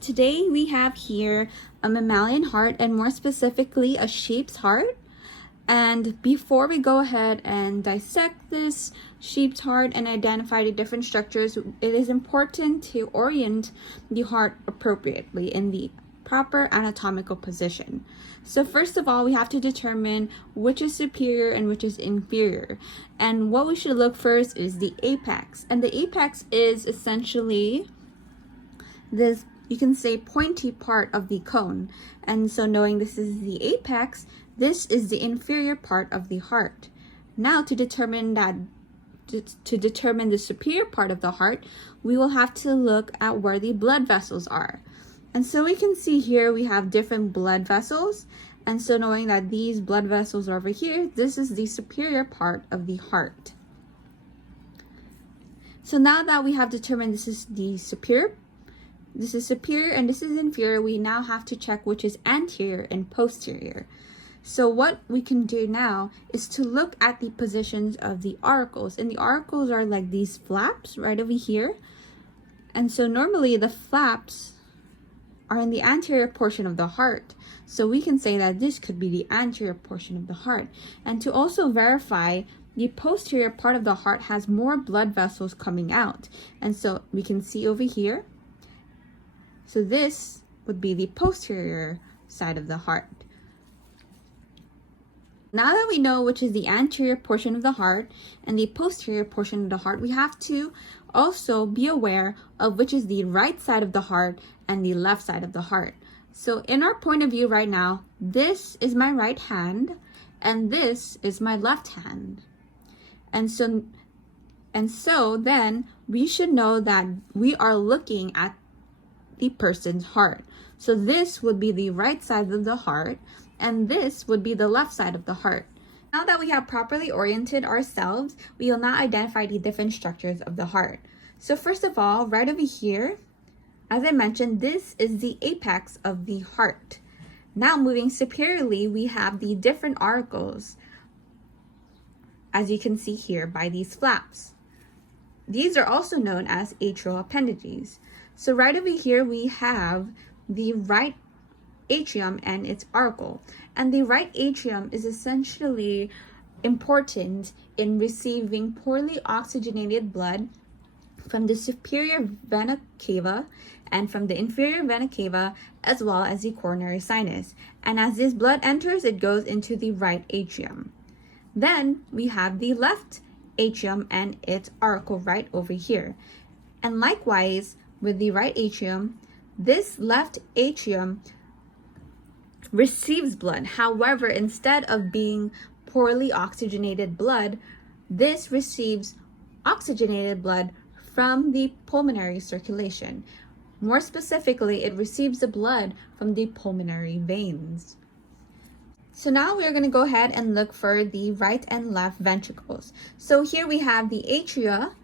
Today we have here a mammalian heart, and more specifically a sheep's heart. And before we go ahead and dissect this sheep's heart and identify the different structures, it is important to orient the heart appropriately in the proper anatomical position. So first of all, we have to determine which is superior and which is inferior. And what we should look first is the apex. And the apex is essentially this, you can say, pointy part of the cone. And so knowing this is the apex, this is the inferior part of the heart. Now to determine the superior part of the heart, we will have to look at where the blood vessels are. And so we can see here we have different blood vessels. And so knowing that these blood vessels are over here, this is the superior part of the heart. So now that we have determined this is superior and this is inferior, we now have to check which is anterior and posterior. So what we can do now is to look at the positions of the auricles. And the auricles are like these flaps right over here. And so normally the flaps are in the anterior portion of the heart. So we can say that this could be the anterior portion of the heart. And to also verify, the posterior part of the heart has more blood vessels coming out. And so we can see over here. So this would be the posterior side of the heart. Now that we know which is the anterior portion of the heart and the posterior portion of the heart, we have to also be aware of which is the right side of the heart and the left side of the heart. So in our point of view right now, this is my right hand and this is my left hand. And so then we should know that we are looking at the person's heart. So this would be the right side of the heart and this would be the left side of the heart. Now that we have properly oriented ourselves, we will now identify the different structures of the heart. So first of all, right over here, as I mentioned, this is the apex of the heart. Now moving superiorly, we have the different auricles, as you can see here by these flaps. These are also known as atrial appendages. So right over here, we have the right atrium and its auricle. And the right atrium is essentially important in receiving poorly oxygenated blood from the superior vena cava and from the inferior vena cava, as well as the coronary sinus. And as this blood enters, it goes into the right atrium. Then we have the left atrium and its auricle right over here. And likewise, with the right atrium, this left atrium receives blood. However, instead of being poorly oxygenated blood, this receives oxygenated blood from the pulmonary circulation. More specifically, it receives the blood from the pulmonary veins. So now we're going to go ahead and look for the right and left ventricles. So here we have the atria.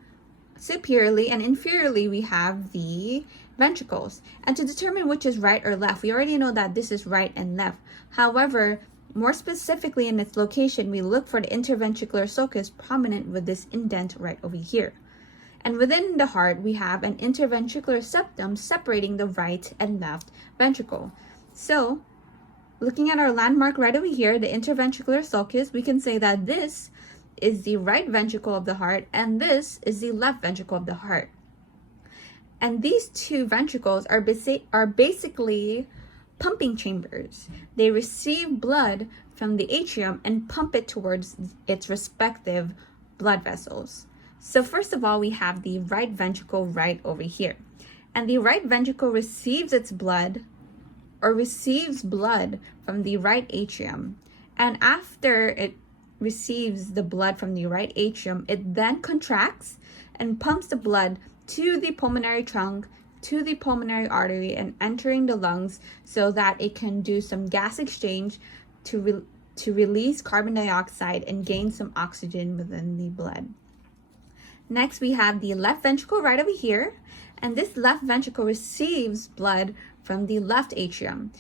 Superiorly and inferiorly, we have the ventricles. And to determine which is right or left, we already know that this is right and left. However, more specifically in its location, we look for the interventricular sulcus prominent with this indent right over here. And within the heart, we have an interventricular septum separating the right and left ventricle. So, looking at our landmark right over here, the interventricular sulcus, we can say that this is the right ventricle of the heart and this is the left ventricle of the heart. And these two ventricles are basically pumping chambers. They receive blood from the atrium and pump it towards its respective blood vessels. So first of all, we have the right ventricle right over here. And the right ventricle receives blood from the right atrium. And after it receives the blood from the right atrium, it then contracts and pumps the blood to the pulmonary trunk, to the pulmonary artery, and entering the lungs so that it can do some gas exchange to release carbon dioxide and gain some oxygen within the blood. Next, we have the left ventricle right over here, and this left ventricle receives blood from the left atrium.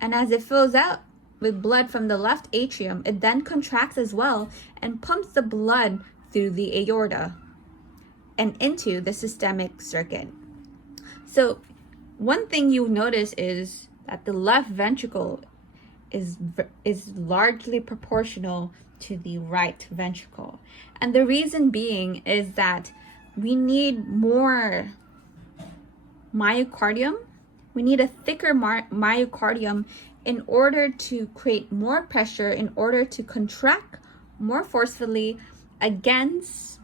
And as it fills out with blood from the left atrium, it then contracts as well and pumps the blood through the aorta and into the systemic circuit. So one thing you notice is that the left ventricle is largely proportional to the right ventricle. And the reason being is that we need more myocardium. We need a thicker myocardium in order to create more pressure, in order to contract more forcefully against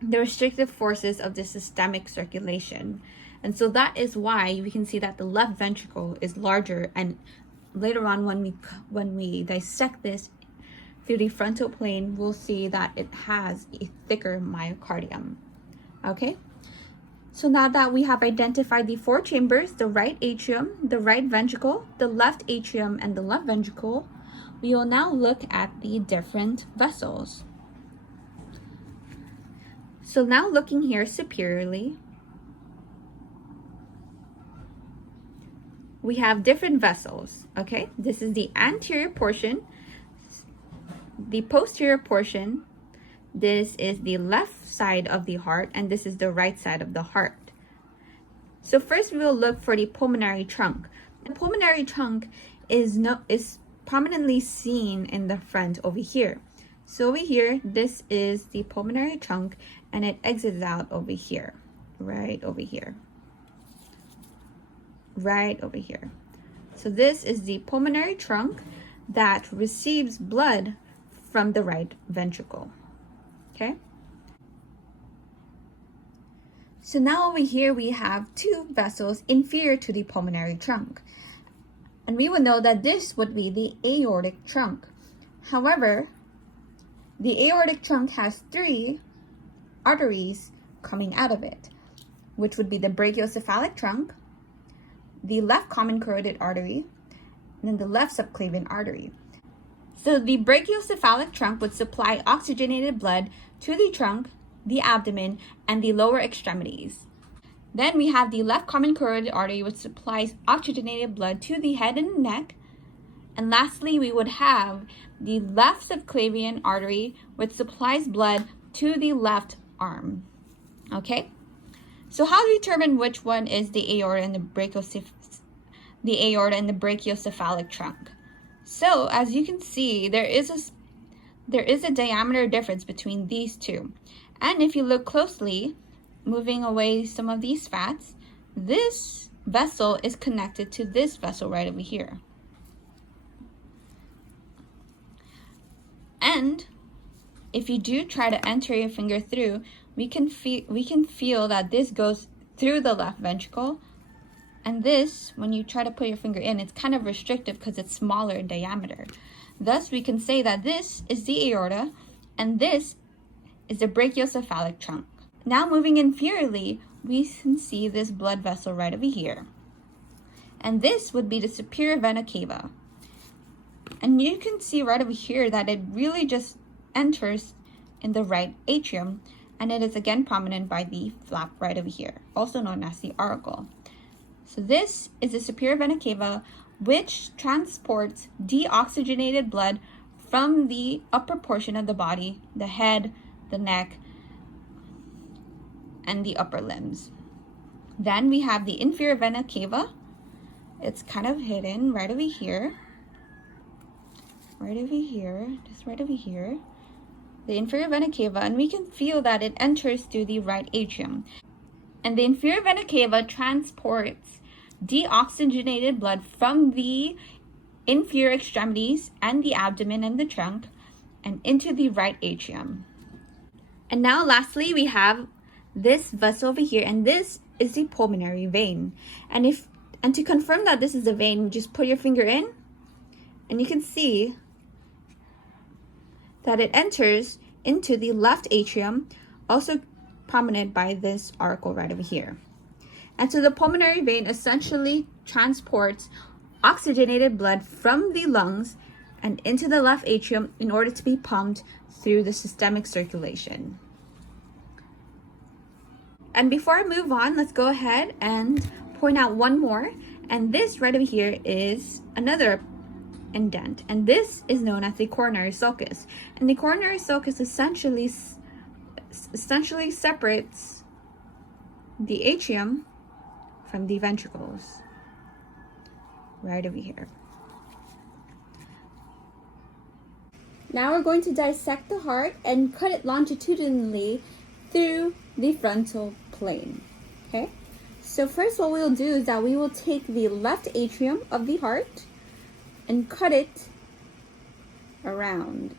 the restrictive forces of the systemic circulation. And so that is why we can see that the left ventricle is larger, and later on when we dissect this through the frontal plane, we'll see that it has a thicker myocardium. Okay, so now that we have identified the four chambers, the right atrium, the right ventricle, the left atrium, and the left ventricle, we will now look at the different vessels. So now looking here superiorly, we have different vessels, okay? This is the anterior portion, the posterior portion, this is the left side of the heart, and this is the right side of the heart. So first we will look for the pulmonary trunk. The pulmonary trunk is prominently seen in the front over here. So over here, this is the pulmonary trunk, and it exits out over here, right over here. Right over here. So this is the pulmonary trunk that receives blood from the right ventricle. Okay. So now over here we have two vessels inferior to the pulmonary trunk. And we would know that this would be the aortic trunk. However, the aortic trunk has three arteries coming out of it, which would be the brachiocephalic trunk, the left common carotid artery, and then the left subclavian artery. So the brachiocephalic trunk would supply oxygenated blood to the trunk, the abdomen, and the lower extremities. Then we have the left common carotid artery, which supplies oxygenated blood to the head and neck. And lastly, we would have the left subclavian artery, which supplies blood to the left arm. Okay? So how do we determine which one is the aorta and the brachiocephalic trunk? So as you can see, there is a diameter difference between these two. And if you look closely, moving away some of these fats, this vessel is connected to this vessel right over here. And if you do try to enter your finger through, we can feel that this goes through the left ventricle. And this, when you try to put your finger in, it's kind of restrictive because it's smaller in diameter. Thus, we can say that this is the aorta and this is the brachiocephalic trunk. Now moving inferiorly, we can see this blood vessel right over here. And this would be the superior vena cava. And you can see right over here that it really just enters in the right atrium, and it is again prominent by the flap right over here, also known as the auricle. So this is the superior vena cava, which transports deoxygenated blood from the upper portion of the body, the head, the neck, and the upper limbs. Then we have the inferior vena cava. It's kind of hidden right over here. Right over here, just right over here. The inferior vena cava, and we can feel that it enters through the right atrium. And the inferior vena cava transports deoxygenated blood from the inferior extremities and the abdomen and the trunk and into the right atrium. And now lastly, we have this vessel over here, and this is the pulmonary vein. And to confirm that this is a vein, just put your finger in, and you can see that it enters into the left atrium, also prominent by this auricle right over here. And so the pulmonary vein essentially transports oxygenated blood from the lungs and into the left atrium in order to be pumped through the systemic circulation. And before I move on, let's go ahead and point out one more. And this right over here is another indent. And this is known as the coronary sulcus. And the coronary sulcus essentially separates the atrium from the ventricles, right over here. Now we're going to dissect the heart and cut it longitudinally through the frontal plane. Okay? So first what we'll do is that we will take the left atrium of the heart and cut it around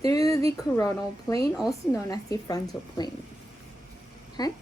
through the coronal plane, also known as the frontal plane. Okay?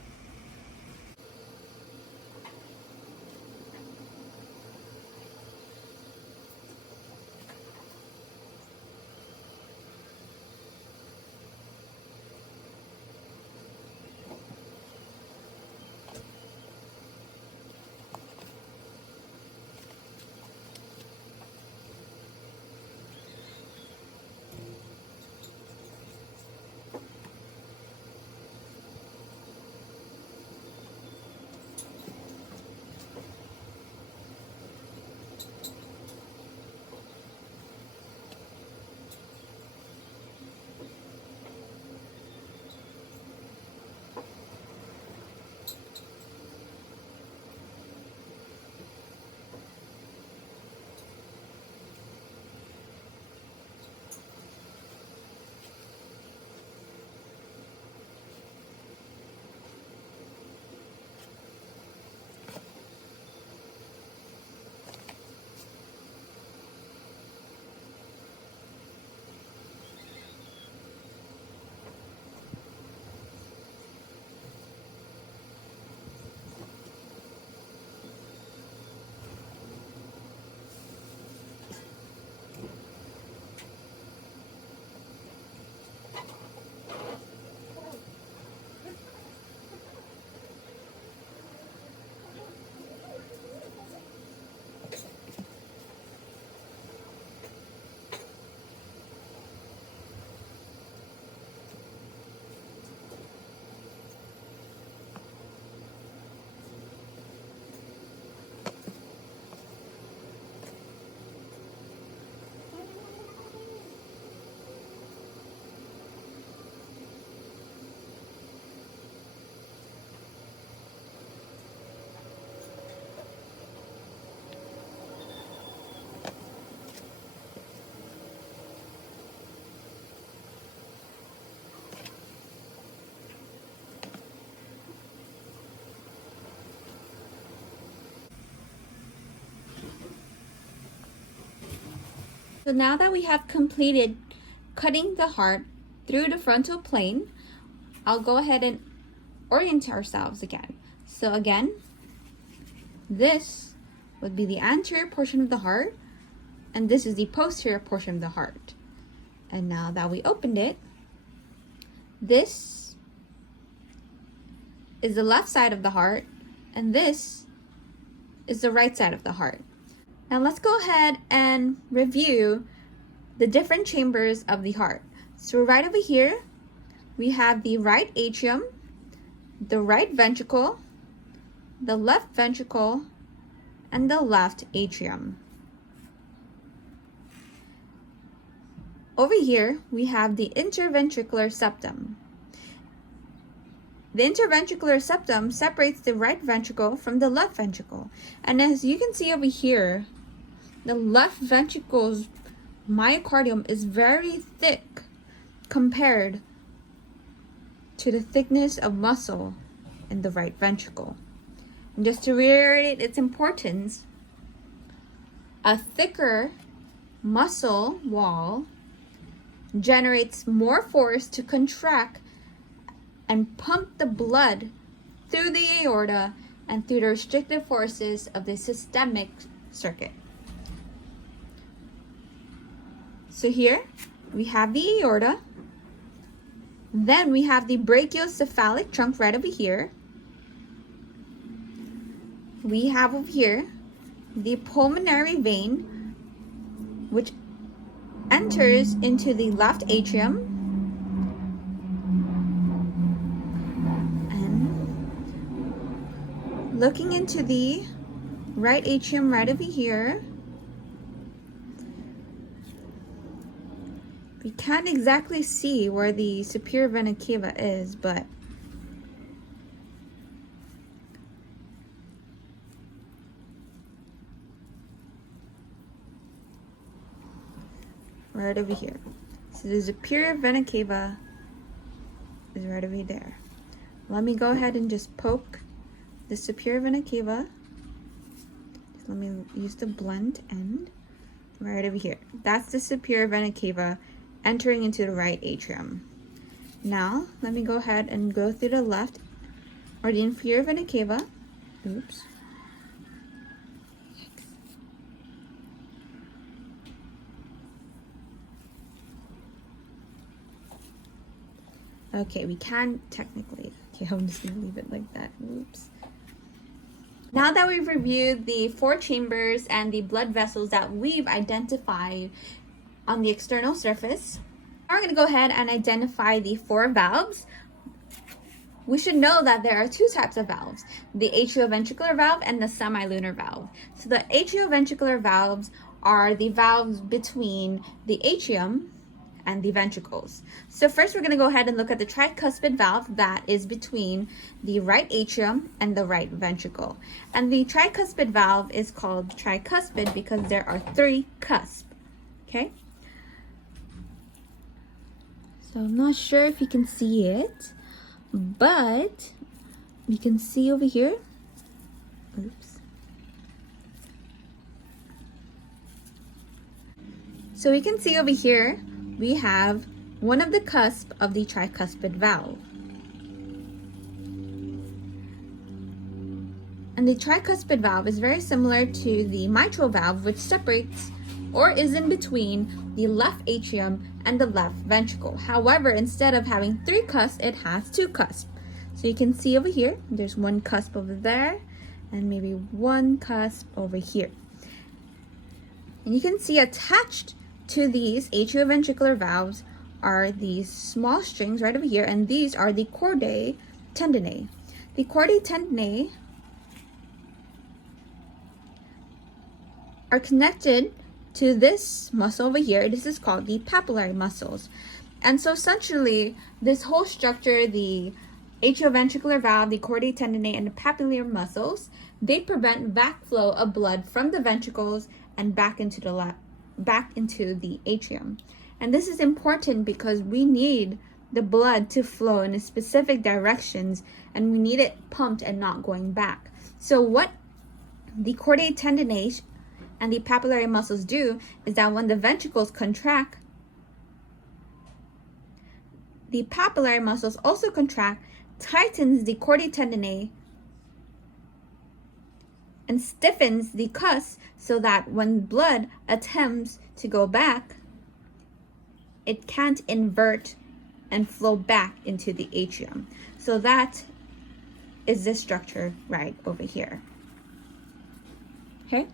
So now that we have completed cutting the heart through the frontal plane, I'll go ahead and orient ourselves again. So again, this would be the anterior portion of the heart, and this is the posterior portion of the heart. And now that we opened it, this is the left side of the heart, and this is the right side of the heart. Now let's go ahead and review the different chambers of the heart. So right over here, we have the right atrium, the right ventricle, the left ventricle, and the left atrium. Over here, we have the interventricular septum. The interventricular septum separates the right ventricle from the left ventricle. And as you can see over here, the left ventricle's myocardium is very thick compared to the thickness of muscle in the right ventricle. And just to reiterate its importance, a thicker muscle wall generates more force to contract and pump the blood through the aorta and through the restrictive forces of the systemic circuit. So here we have the aorta, then we have the brachiocephalic trunk right over here. We have over here the pulmonary vein, which enters into the left atrium, and looking into the right atrium right over here, we can't exactly see where the superior vena cava is, but right over here. So the superior vena cava is right over there. Let me go ahead and just poke the superior vena cava. Just let me use the blunt end right over here. That's the superior vena cava entering into the right atrium. Now, let me go ahead and go through the left or the inferior vena cava. Oops. Okay, we can technically. Okay, I'm just gonna leave it like that. Oops. Now that we've reviewed the 4 chambers and the blood vessels that we've identified on the external surface, now we're gonna go ahead and identify the 4 valves. We should know that there are 2 types of valves, the atrioventricular valve and the semilunar valve. So the atrioventricular valves are the valves between the atrium and the ventricles. So first we're going to go ahead and look at the tricuspid valve that is between the right atrium and the right ventricle. And the tricuspid valve is called tricuspid because there are 3 cusps. Okay? So I'm not sure if you can see it, but you can see over here. Oops. So we can see over here we have one of the cusps of the tricuspid valve. And the tricuspid valve is very similar to the mitral valve, which separates or is in between the left atrium and the left ventricle. However, instead of having 3 cusps, it has 2 cusps. So you can see over here, there's 1 cusp over there and maybe 1 cusp over here. And you can see attached to these atrioventricular valves are these small strings right over here, and these are the chordae tendineae. The chordae tendineae are connected to this muscle over here. This is called the papillary muscles. And so essentially, this whole structure, the atrioventricular valve, the chordae tendineae, and the papillary muscles, they prevent backflow of blood from the ventricles and back into the atrium. And this is important because we need the blood to flow in specific directions, and we need it pumped and not going back. So what the chordae tendineae and the papillary muscles do is that when the ventricles contract, the papillary muscles also contract, tightens the chordae tendineae, and stiffens the cusp so that when blood attempts to go back, it can't invert and flow back into the atrium. So that is this structure right over here. Okay?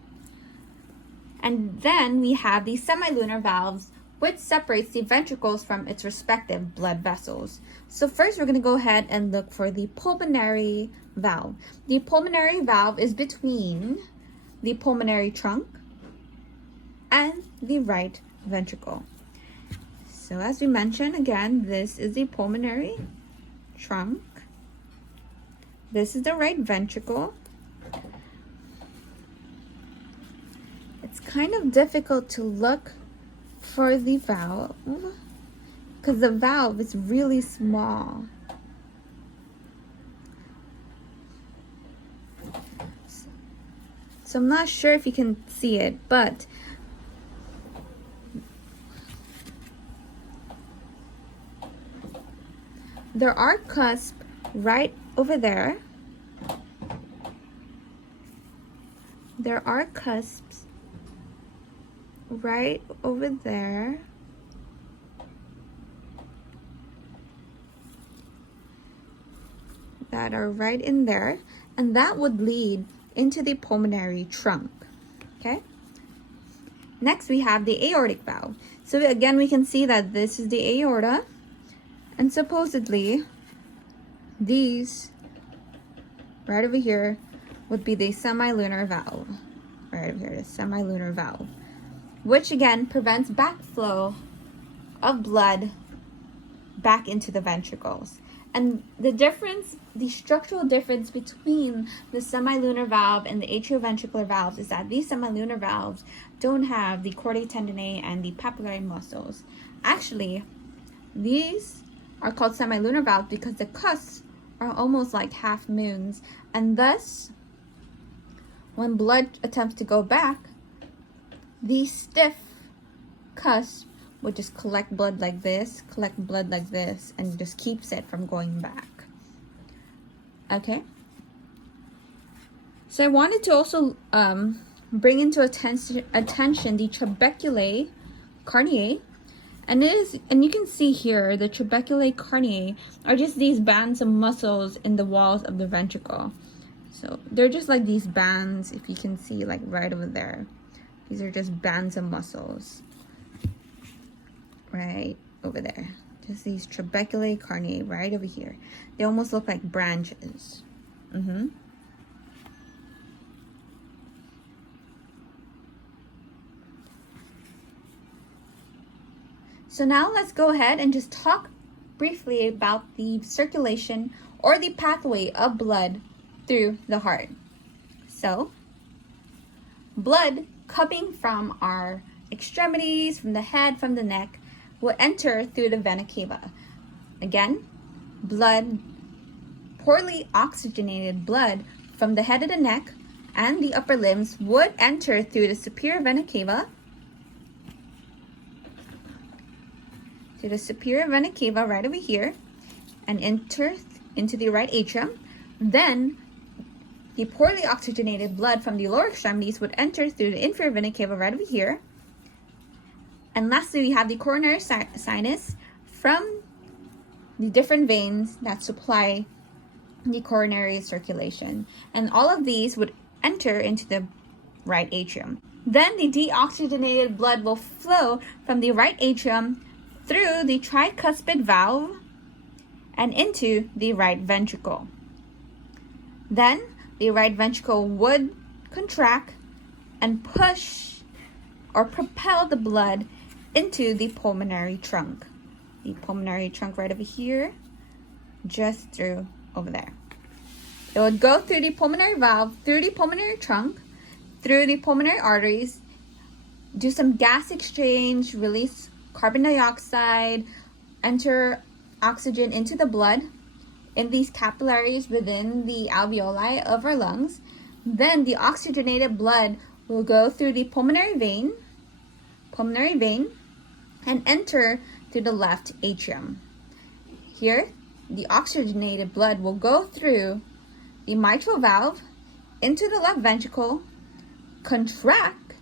And then we have the semilunar valves, which separates the ventricles from its respective blood vessels. So first we're going to go ahead and look for the pulmonary valve. The pulmonary valve is between the pulmonary trunk and the right ventricle. So as we mentioned, again, this is the pulmonary trunk. This is the right ventricle. It's kind of difficult to look for the valve because the valve is really small. So I'm not sure if you can see it, but there are cusps right over there. There are cusps right over there. That are right in there, and that would lead into the pulmonary trunk. Okay? Next we have the aortic valve. So again, we can see that this is the aorta, and supposedly these right over here would be the semilunar valve. Right over here, the semilunar valve, which again prevents backflow of blood back into the ventricles. And the structural difference between the semilunar valve and the atrioventricular valves is that these semilunar valves don't have the chordae tendineae and the papillary muscles. Actually, these are called semilunar valves because the cusps are almost like half moons, and thus, when blood attempts to go back, these stiff cusps would just collect blood like this, and just keeps it from going back. Okay? So I wanted to also bring into attention the trabeculae carneae. And you can see here, the trabeculae carneae are just these bands of muscles in the walls of the ventricle. So they're just like these bands, if you can see, like right over there. These are just bands of muscles. Right over there. Just these trabeculae carneae right over here. They almost look like branches. So now let's go ahead and just talk briefly about the circulation or the pathway of blood through the heart. So, blood coming from our extremities, from the head, from the neck, will enter through the vena cava. Again, poorly oxygenated blood from the head of the neck and the upper limbs would enter through the superior vena cava, right over here, and enter into the right atrium. Then the poorly oxygenated blood from the lower extremities would enter through the inferior vena cava right over here. And lastly, we have the coronary sinus from the different veins that supply the coronary circulation. And all of these would enter into the right atrium. Then the deoxygenated blood will flow from the right atrium through the tricuspid valve and into the right ventricle. Then the right ventricle would contract and push or propel the blood into the pulmonary trunk. The pulmonary trunk right over here, just through over there. It would go through the pulmonary valve, through the pulmonary trunk, through the pulmonary arteries, do some gas exchange, release carbon dioxide, enter oxygen into the blood in these capillaries within the alveoli of our lungs. Then the oxygenated blood will go through the pulmonary vein, and enter through the left atrium. Here, the oxygenated blood will go through the mitral valve into the left ventricle, contract,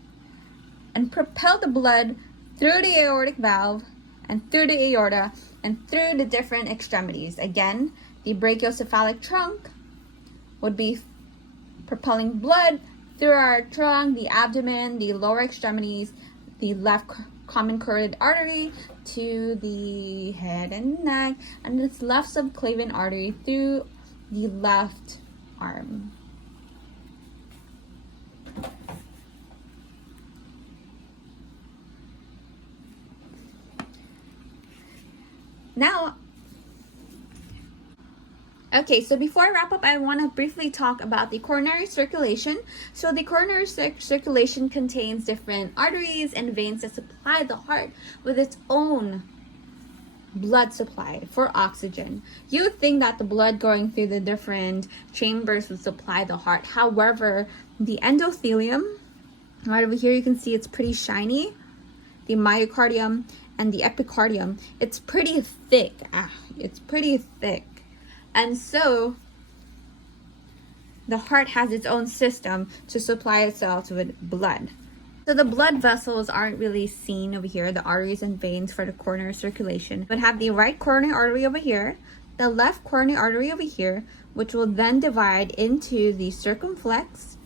and propel the blood through the aortic valve and through the aorta and through the different extremities. Again, the brachiocephalic trunk would be propelling blood through our trunk, the abdomen, the lower extremities, the left common carotid artery to the head and neck, and this left subclavian artery through the left arm. Now, okay, so before I wrap up, I want to briefly talk about the coronary circulation. So the coronary circulation contains different arteries and veins that supply the heart with its own blood supply for oxygen. You would think that the blood going through the different chambers would supply the heart. However, the endothelium, right over here, you can see it's pretty shiny. The myocardium and the epicardium, it's pretty thick. And so the heart has its own system to supply itself with blood. So the blood vessels aren't really seen over here, the arteries and veins for the coronary circulation, but have the right coronary artery over here, the left coronary artery over here, which will then divide into the circumflex,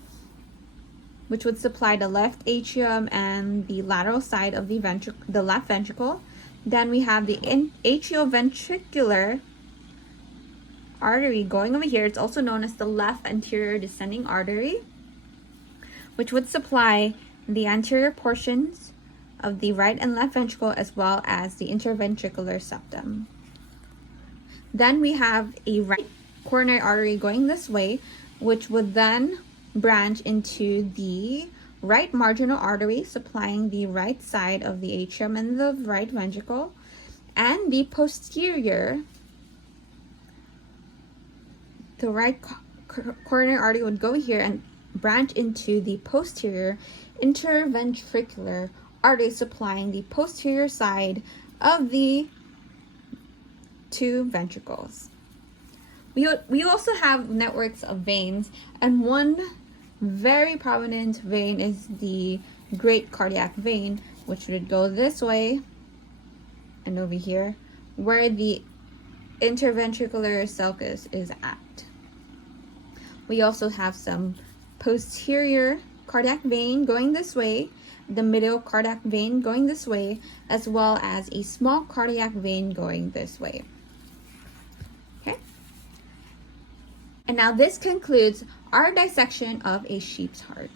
which would supply the left atrium and the lateral side of the left ventricle. Then we have the atrioventricular artery going over here. It's also known as the left anterior descending artery, which would supply the anterior portions of the right and left ventricle as well as the interventricular septum. Then we have a right coronary artery going this way, which would then branch into the right marginal artery, supplying the right side of the atrium and the right ventricle, and the posterior, the right coronary artery would go here and branch into the posterior interventricular artery, supplying the posterior side of the two ventricles. We also have networks of veins, and one very prominent vein is the great cardiac vein, which would go this way and over here, where the interventricular sulcus is at. We also have some posterior cardiac vein going this way, the middle cardiac vein going this way, as well as a small cardiac vein going this way. Okay? And now this concludes our dissection of a sheep's heart.